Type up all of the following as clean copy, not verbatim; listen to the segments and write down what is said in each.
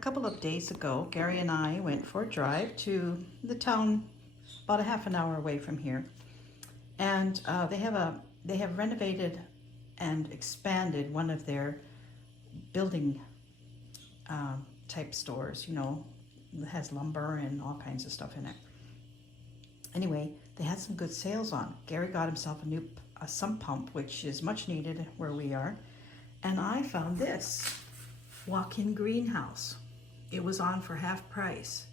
couple of days ago, Gary and I went for a drive to the town about a half an hour away from here, and they have renovated and expanded one of their building type stores. You know, it has lumber and all kinds of stuff in it. Anyway, they had some good sales on. Gary got himself a new sump pump, which is much needed where we are, and I found this walk-in greenhouse. It was on for half price.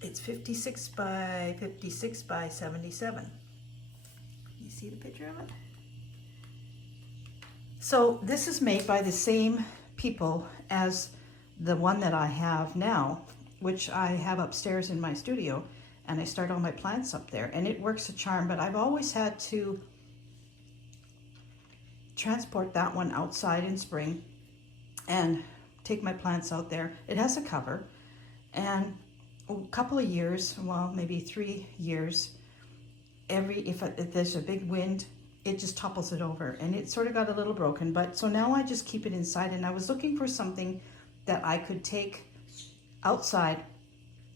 It's 56 by 77. You see the picture of it? So this is made by the same people as the one that I have now, which I have upstairs in my studio, and I start all my plants up there, and it works a charm. But I've always had to transport that one outside in spring and take my plants out there. It has a cover, and a couple of years, well, maybe 3 years, if there's a big wind, it just topples it over, and it sort of got a little broken. But so now I just keep it inside, and I was looking for something that I could take outside,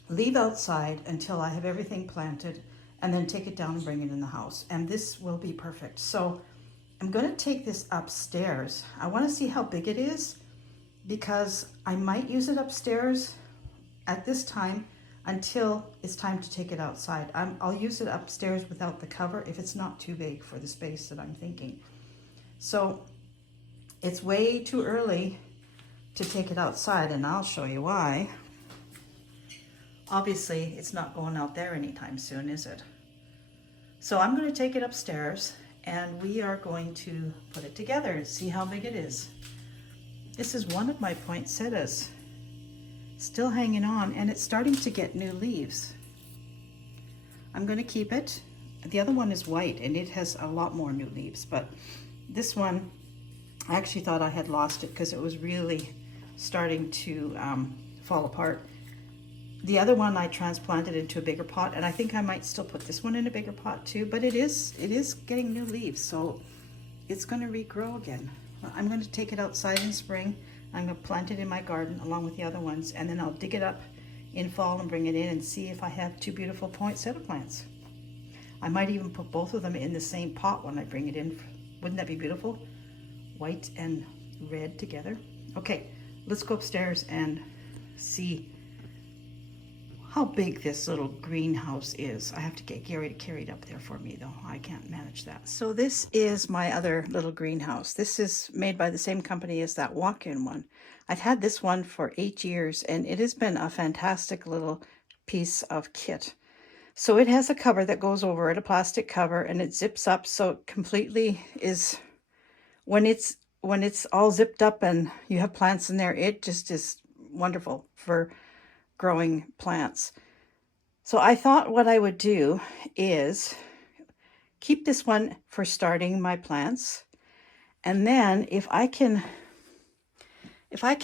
leave outside until I have everything planted, and then take it down and bring it in the house, and this will be perfect. So I'm going to take this upstairs. I want to see how big it is, because I might use it upstairs at this time until it's time to take it outside. I'll use it upstairs without the cover if it's not too big for the space that I'm thinking. So it's way too early to take it outside, and I'll show you why. Obviously, it's not going out there anytime soon, is it? So I'm going to take it upstairs, and we are going to put it together and see how big it is. This is one of my poinsettias, still hanging on, and it's starting to get new leaves. I'm going to keep it. The other one is white, and it has a lot more new leaves, but this one, I actually thought I had lost it because it was really starting to fall apart. The other one I transplanted into a bigger pot, and I think I might still put this one in a bigger pot too, but it is getting new leaves, so it's going to regrow again. I'm going to take it outside in spring. I'm going to plant it in my garden along with the other ones, and then I'll dig it up in fall and bring it in and see if I have two beautiful poinsettia plants. I might even put both of them in the same pot when I bring it in. Wouldn't that be beautiful? White and red together. Okay, let's go upstairs and see how big this little greenhouse is. I have to get Gary to carry it up there for me, though. I can't manage that. So this is my other little greenhouse. This is made by the same company as that walk-in one. I've had this one for 8 years, and it has been a fantastic little piece of kit. So it has a cover that goes over it, a plastic cover, and it zips up, so it completely is, when it's all zipped up and you have plants in there, it just is wonderful for growing plants. So I thought what I would do is keep this one for starting my plants, and then if I can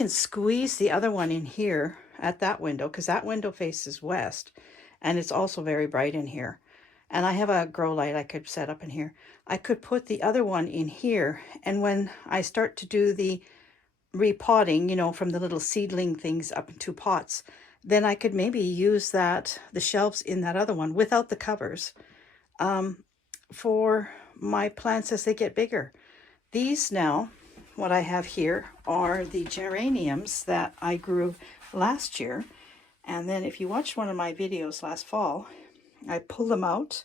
squeeze the other one in here at that window, because that window faces west, and it's also very bright in here, and I have a grow light I could set up in here. I could put the other one in here, and when I start to do the repotting, you know, from the little seedling things up into pots, then I could maybe use the shelves in that other one without the covers for my plants as they get bigger. These now, what I have here are the geraniums that I grew last year. And then if you watched one of my videos last fall, I pulled them out,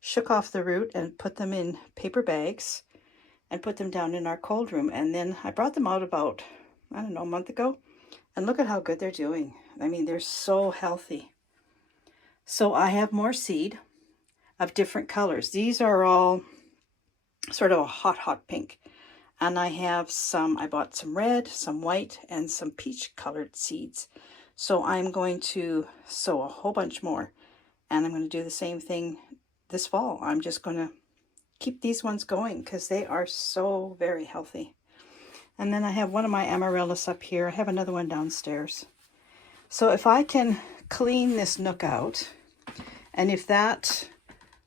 shook off the root, and put them in paper bags and put them down in our cold room. And then I brought them out about, I don't know, a month ago. And look at how good they're doing. I mean, they're so healthy. So I have more seed of different colors. These are all sort of a hot pink. And I have I bought some red, some white, and some peach colored seeds. So I'm going to sow a whole bunch more. And I'm going to do the same thing this fall. I'm just going to keep these ones going because they are so very healthy. And then I have one of my amaryllis up here. I have another one downstairs. So if I can clean this nook out, and if that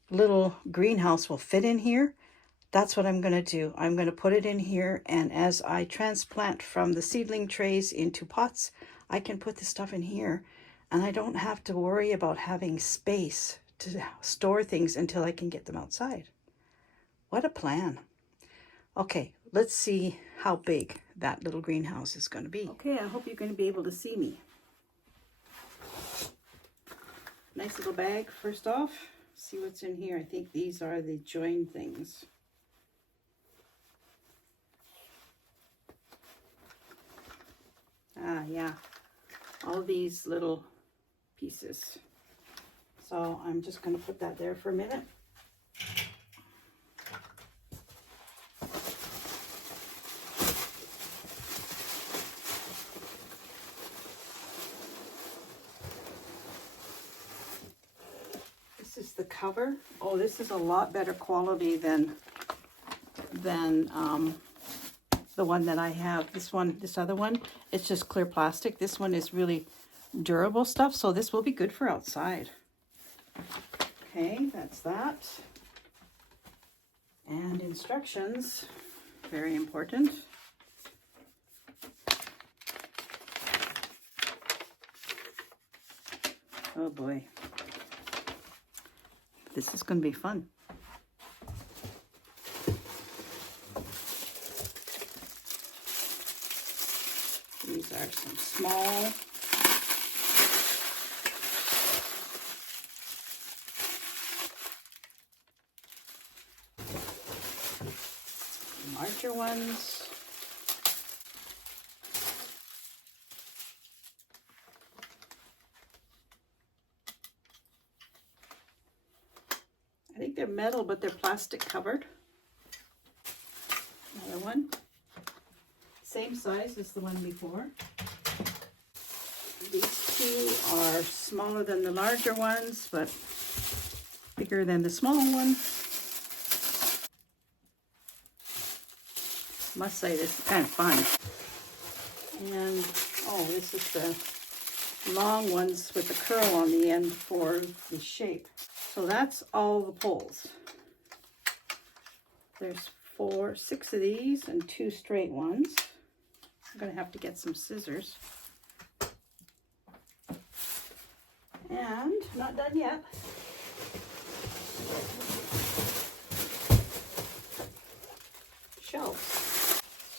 little greenhouse will fit in here, that's what I'm going to do. I'm going to put it in here, and as I transplant from the seedling trays into pots, I can put the stuff in here, and I don't have to worry about having space to store things until I can get them outside. What a plan. Okay, let's see how big that little greenhouse is going to be. Okay, I hope you're going to be able to see me. Nice little bag first off. See what's in here. I think these are the join things. Ah, yeah, all these little pieces. So I'm just going to put that there for a minute. This is the cover. Oh, this is a lot better quality than the one that I have. This other one, it's just clear plastic. This one is really durable stuff, so this will be good for outside. Okay, that's that. And instructions, very important. Oh boy. This is going to be fun. These are some small larger ones. I think they're metal, but they're plastic covered. Another one. Same size as the one before. These two are smaller than the larger ones, but bigger than the small one. Must say this is kind of fun. And, oh, this is the long ones with the curl on the end for the shape. So that's all the poles. There's 6 of these and 2 straight ones. I'm going to have to get some scissors. And not done yet. Shelves.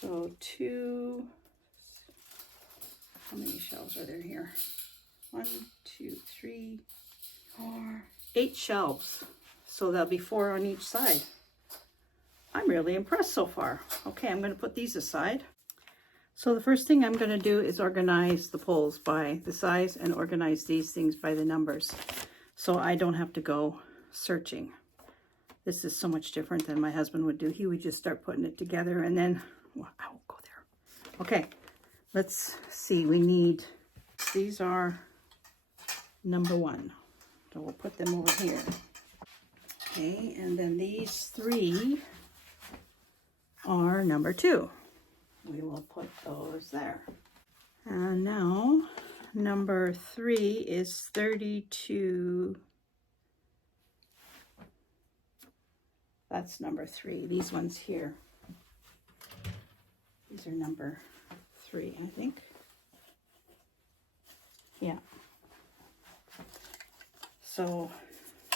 So 2, how many shelves are there here? 1, 2, 3, 4, 8 shelves. So there'll be 4 on each side. I'm really impressed so far. Okay, I'm going to put these aside. So the first thing I'm going to do is organize the poles by the size and organize these things by the numbers, so I don't have to go searching. This is so much different than my husband would do. He would just start putting it together and then, well, I won't go there. Okay, let's see. We need, these are number 1. So we'll put them over here. Okay, and then these 3 are number 2. We will put those there. And now number 3 is 32. That's number 3. These ones here. These are number 3, I think. Yeah. So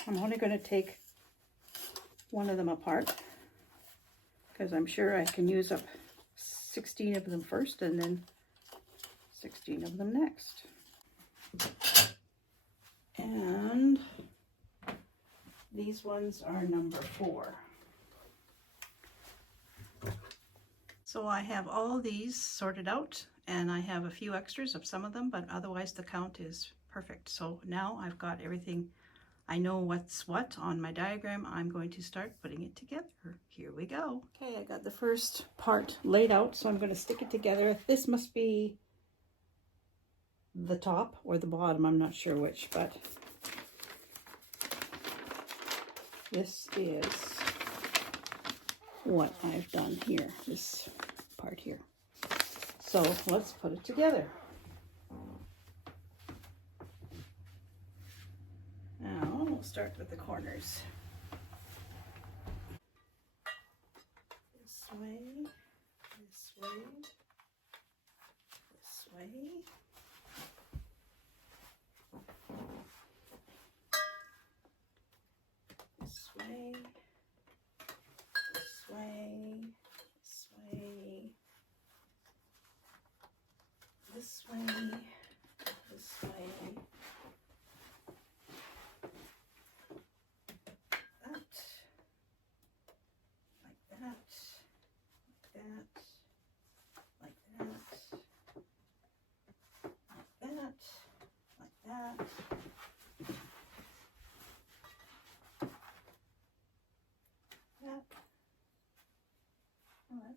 I'm only going to take one of them apart because I'm sure I can use up 16 of them first and then 16 of them next. And these ones are number 4. So I have all these sorted out, and I have a few extras of some of them, but otherwise the count is perfect. So now I've got everything. I know what's what on my diagram. I'm going to start putting it together. Here we go. Okay, I got the first part laid out, so I'm going to stick it together. This must be the top or the bottom. I'm not sure which, but this is what I've done here, this part here. So let's put it together. Now we'll start with the corners.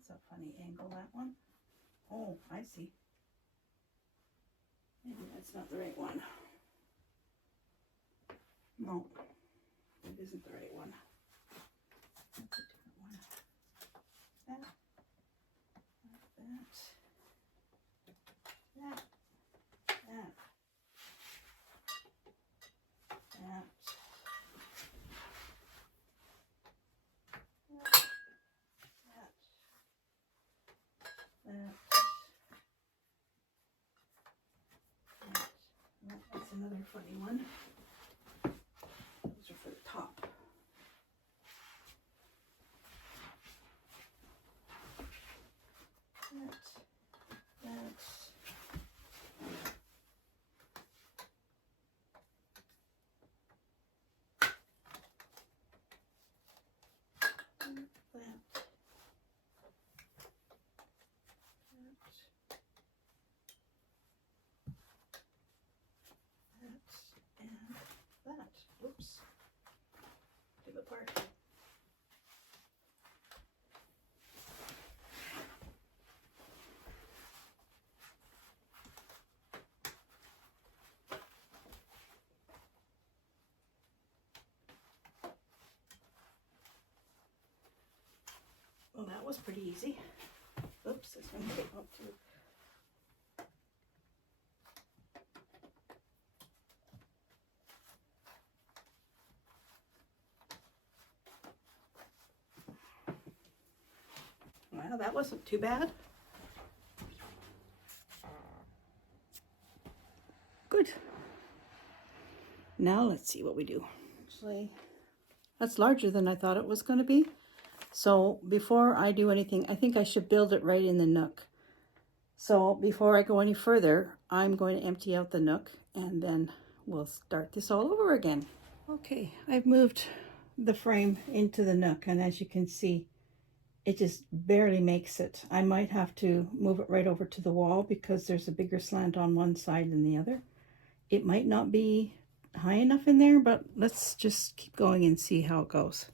That's a funny angle, that one. Oh, I see. Maybe that's not the right one. No, it isn't the right one. That's a different one. That, that, that, that, that's another funny one. Those are for the top. That. That. Oops. Give it apart. Well, that was pretty easy. Oops, this one came up too. Well, that wasn't too bad. Good. Now let's see what we do. Actually, that's larger than I thought it was going to be. So before I do anything, I think I should build it right in the nook. So before I go any further, I'm going to empty out the nook and then we'll start this all over again. Okay, I've moved the frame into the nook, and as you can see, it just barely makes it. I might have to move it right over to the wall because there's a bigger slant on one side than the other. It might not be high enough in there, but let's just keep going and see how it goes.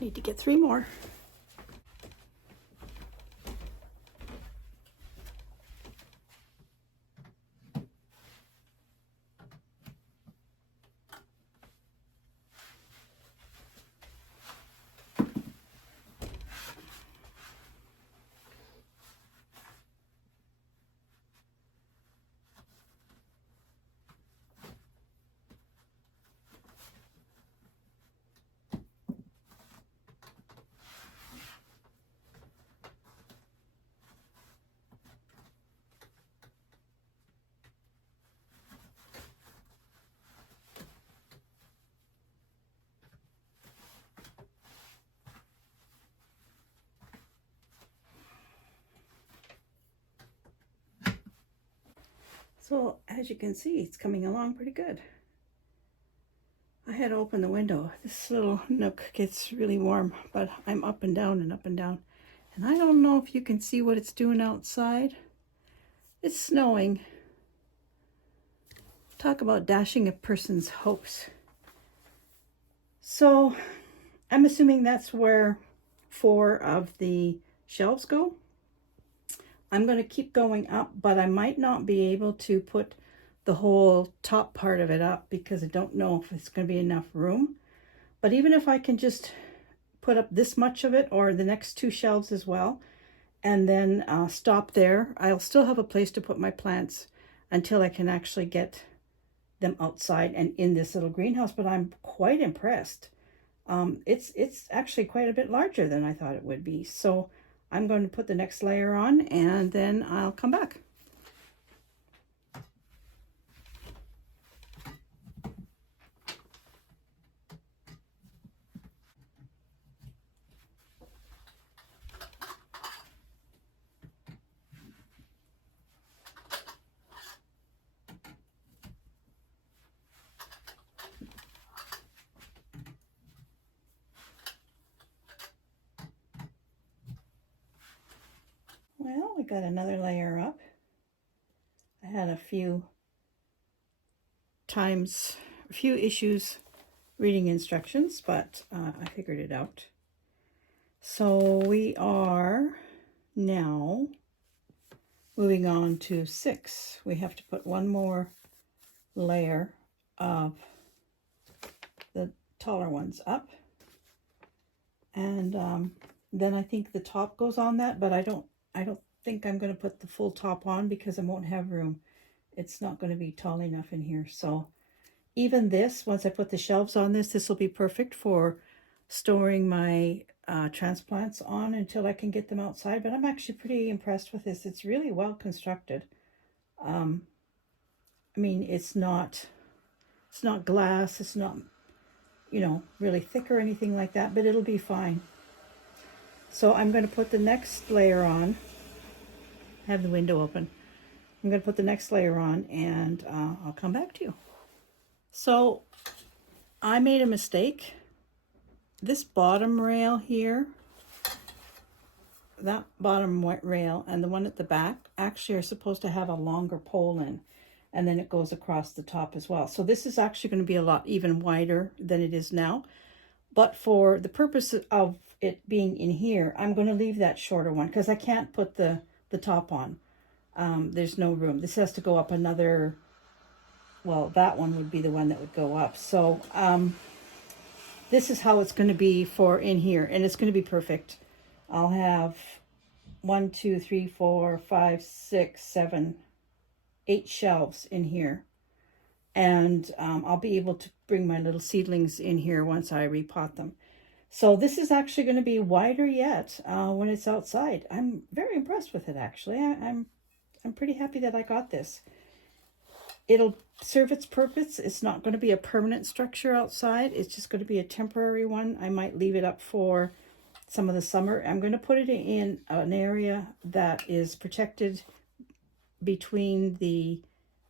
Need to get 3 more. So as you can see, it's coming along pretty good. I had to open the window. This little nook gets really warm, but I'm up and down and up and down. And I don't know if you can see what it's doing outside. It's snowing. Talk about dashing a person's hopes. So I'm assuming that's where 4 of the shelves go. I'm going to keep going up, but I might not be able to put the whole top part of it up because I don't know if it's going to be enough room. But even if I can just put up this much of it or the next 2 shelves as well, and then stop there, I'll still have a place to put my plants until I can actually get them outside and in this little greenhouse, but I'm quite impressed. It's actually quite a bit larger than I thought it would be. So I'm going to put the next layer on and then I'll come back. Well, we got another layer up. I had a few issues reading instructions, but I figured it out. So we are now moving on to 6. We have to put one more layer of the taller ones up. And then I think the top goes on that, but I don't think I'm going to put the full top on because I won't have room. It's not going to be tall enough in here. So even this, once I put the shelves on this will be perfect for storing my transplants on until I can get them outside. But I'm actually pretty impressed with this. It's really well constructed. I mean, it's not glass. It's not, you know, really thick or anything like that, but it'll be fine. So I'm going to put the next layer on. I have the window open. I'm going to put the next layer on and I'll come back to you. So I made a mistake. This bottom rail here, that bottom rail and the one at the back actually are supposed to have a longer pole in, and then it goes across the top as well. So this is actually going to be a lot even wider than it is now. But for the purpose of it being in here, I'm going to leave that shorter one because I can't put the top on. There's no room. This has to go up another, well, that one would be the one that would go up. So this is how it's going to be for in here, and it's going to be perfect. I'll have 1, 2, 3, 4, 5, 6, 7, 8 shelves in here. And I'll be able to bring my little seedlings in here once I repot them. So this is actually going to be wider yet when it's outside. I'm very impressed with it, actually. I'm pretty happy that I got this. It'll serve its purpose. It's not going to be a permanent structure outside. It's just going to be a temporary one. I might leave it up for some of the summer. I'm going to put it in an area that is protected between the,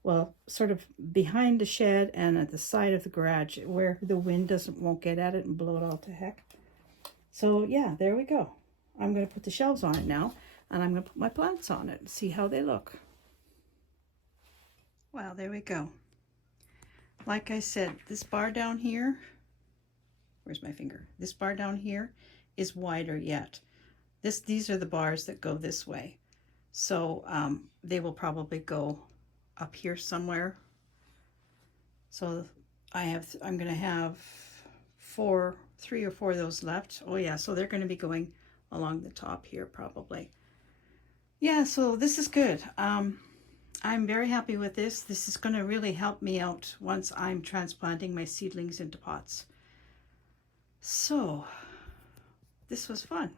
well, sort of behind the shed and at the side of the garage where the wind won't get at it and blow it all to heck. So yeah, there we go. I'm going to put the shelves on it now, and I'm going to put my plants on it and see how they look. Well, there we go. Like I said, this bar down here, where's my finger? This bar down here is wider yet. These are the bars that go this way. So they will probably go up here somewhere. So I'm going to have 3 or 4 of those left. Oh yeah, so they're going to be going along the top here probably. Yeah, so this is good. I'm very happy with this. This is going to really help me out once I'm transplanting my seedlings into pots. So this was fun,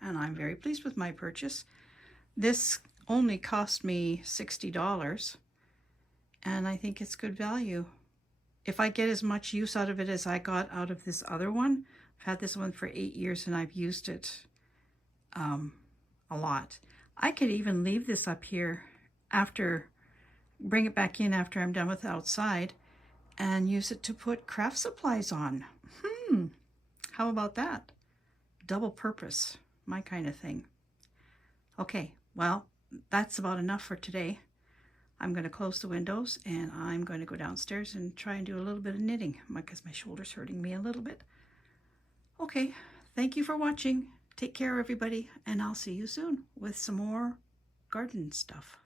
and I'm very pleased with my purchase. This only cost me $60, and I think it's good value. If I get as much use out of it as I got out of this other one, I've had this one for 8 years and I've used it a lot. I could even leave this up here bring it back in after I'm done with outside and use it to put craft supplies on. How about that? Double purpose, my kind of thing. Okay, well, that's about enough for today. I'm going to close the windows and I'm going to go downstairs and try and do a little bit of knitting because my shoulder's hurting me a little bit. Okay, thank you for watching. Take care, everybody, and I'll see you soon with some more garden stuff.